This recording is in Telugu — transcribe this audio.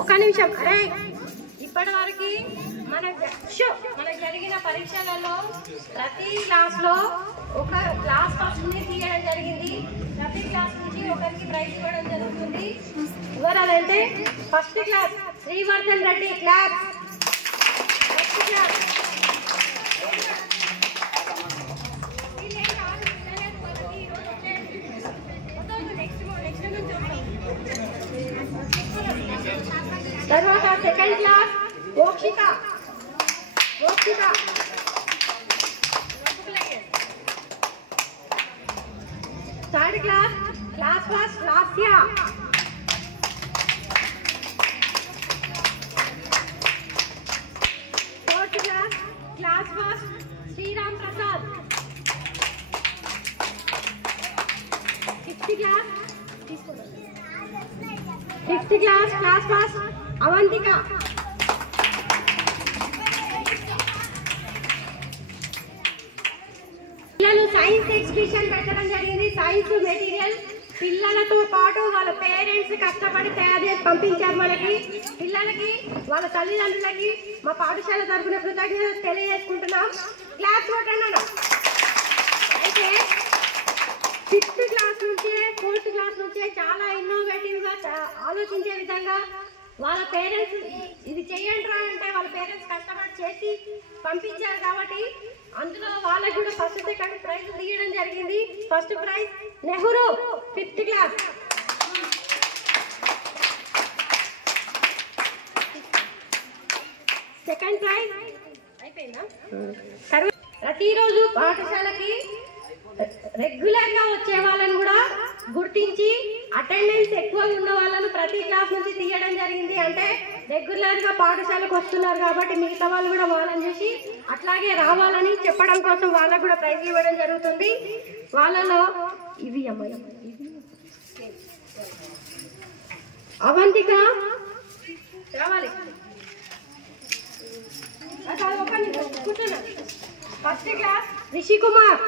ఒక నిమిషం. అరే ఇప్పటి వరకు మనకు జరిగిన పరీక్షలలో ప్రతి క్లాస్ లో ఒక క్లాస్ ఫస్ట్ ని తీయడం జరిగింది. ప్రతి క్లాస్ నుంచి ఒకరికి ప్రైజ్ ఇవ్వడం జరుగుతుంది. ఎవరంటే first class Srivardhan Reddy class. First class తర్వాత second class Mokshitha. Third class first Lasya. Fourth class first Sriram Prasad. Sixth class first Avantika. పిల్లలు సైన్స్ ఎగ్జిబిషన్ పెట్టడం జరిగింది. సైన్స్ మెటీరియల్ పిల్లలతో పాటు వాళ్ళ పేరెంట్స్ కష్టపడి తయారు చేసి పంపించారు. మనకి పిల్లలకి వాళ్ళ తల్లిదండ్రులకి మా పాఠశాల తరఫున కృతజ్ఞతలు తెలియజేసుకుంటున్నాం. క్లాస్ కొట్టండి. అయితే ఫిఫ్త్ క్లాస్ నుంచే ఫోర్త్ క్లాస్ నుంచే చాలా ఇన్నోవేటివ్ గా ఆలోచించే విధంగా వాళ్ళ పేరెంట్స్ ఇది చేయండి రా అంటే వాళ్ళ పేరెంట్స్ కష్టపడి చేసి పంపించారు. కాబట్టి అందులో వాళ్ళకి కూడా ఫస్ట్ సెకండ్ ప్రైజ్ తీయడం జరిగింది. First prize Nehru fifth class. Second prize అయిపోయిందా? ప్రతిరోజు పాఠశాలకి రెగ్యులర్ గా వచ్చే వాళ్ళని కూడా గుర్తించి అటెండెన్స్ ఎక్కువ ఉన్న వాళ్ళను ప్రతి క్లాస్ నుంచి తీయడం జరిగింది. అంటే రెగ్యులర్ గా పాఠశాలకు వస్తున్నారు కాబట్టి మిగతా వాళ్ళు కూడా వాళ్ళని చూసి అట్లాగే రావాలని చెప్పడం కోసం వాళ్ళకు కూడా ప్రైజ్ ఇవ్వడం జరుగుతుంది. వాళ్ళలో ఇవి అమ్మాయి అవంతిక రావాలి. First class Rishi Kumar.